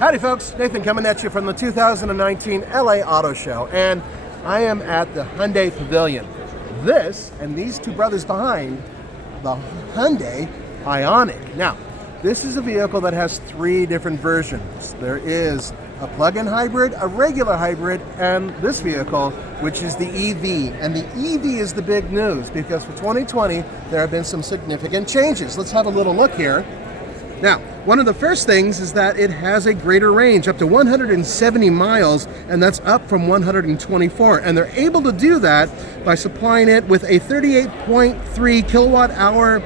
Howdy folks, Nathan coming at you from the 2019 LA Auto Show, and I am at the Hyundai Pavilion. This, and these two brothers behind, the Hyundai Ioniq. Now, this is a vehicle that has three different versions. There is a plug-in hybrid, a regular hybrid, and this vehicle, which is the EV. And the EV is the big news because for 2020, there have been some significant changes. Let's have a little look here. Now, one of the first things is that it has a greater range, up to 170 miles, and that's up from 124. And they're able to do that by supplying it with a 38.3 kilowatt hour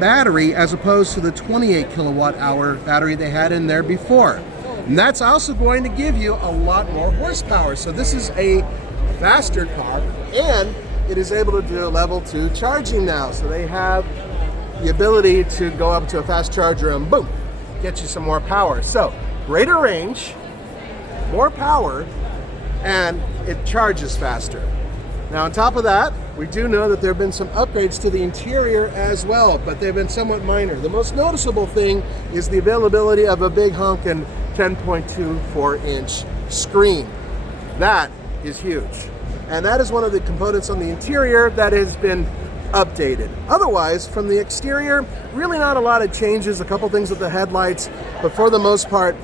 battery as opposed to the 28 kilowatt hour battery they had in there before. And that's also going to give you a lot more horsepower. So this is a faster car, and it is able to do level 2 charging now. So they have the ability to go up to a fast charger and boom, get you some more power. So greater range, more power, and it charges faster. Now on top of that, we do know that there have been some upgrades to the interior as well, but they've been somewhat minor. The most noticeable thing is the availability of a big honkin' 10.24-inch screen. That is huge. And that is one of the components on the interior that has been updated. Otherwise, from the exterior, really not a lot of changes, a couple things with the headlights, but for the most part,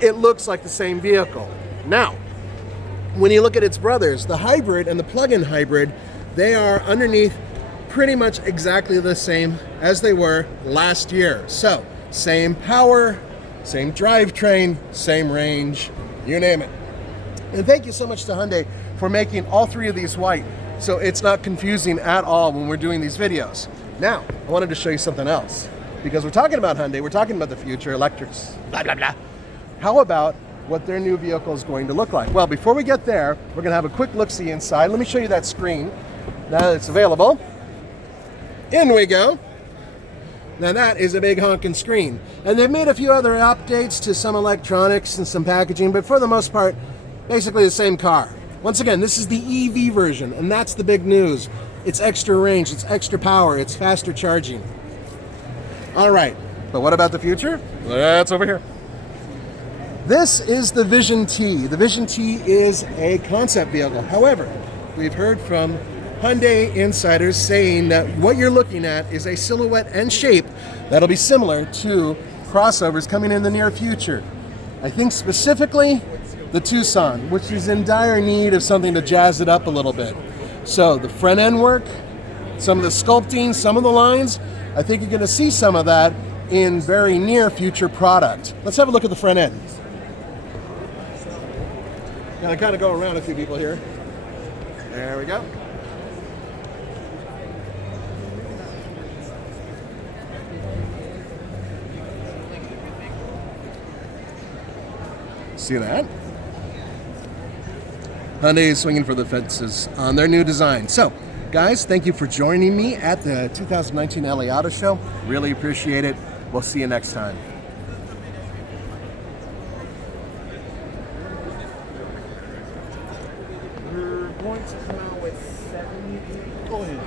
it looks like the same vehicle. Now, when you look at its brothers, the hybrid and the plug-in hybrid, they are underneath pretty much exactly the same as they were last year. So, same power, same drivetrain, same range, you name it. And thank you so much to Hyundai for making all three of these white, so it's not confusing at all when we're doing these videos. Now, I wanted to show you something else. Because we're talking about Hyundai, we're talking about the future, electrics, blah, blah, blah. How about what their new vehicle is going to look like? Well, before we get there, we're gonna have a quick look-see inside. Let me show you that screen, now that it's available. In we go. Now that is a big honking screen. And they've made a few other updates to some electronics and some packaging, but for the most part, basically the same car. Once again, this is the EV version, and that's the big news. It's extra range, it's extra power, it's faster charging. All right, but what about the future? That's over here. This is the Vision T. The Vision T is a concept vehicle. However, we've heard from Hyundai insiders saying that what you're looking at is a silhouette and shape that'll be similar to crossovers coming in the near future. I think specifically the Tucson, which is in dire need of something to jazz it up a little bit. So the front end work, some of the sculpting, some of the lines, I think you're going to see some of that in very near future product. Let's have a look at the front end. Gotta kind of go around a few people here. There we go. See that? Hyundai is swinging for the fences on their new design. So, guys, thank you for joining me at the 2019 LA Auto Show. Really appreciate it. We'll see you next time. We're going to come out with 7. Go ahead.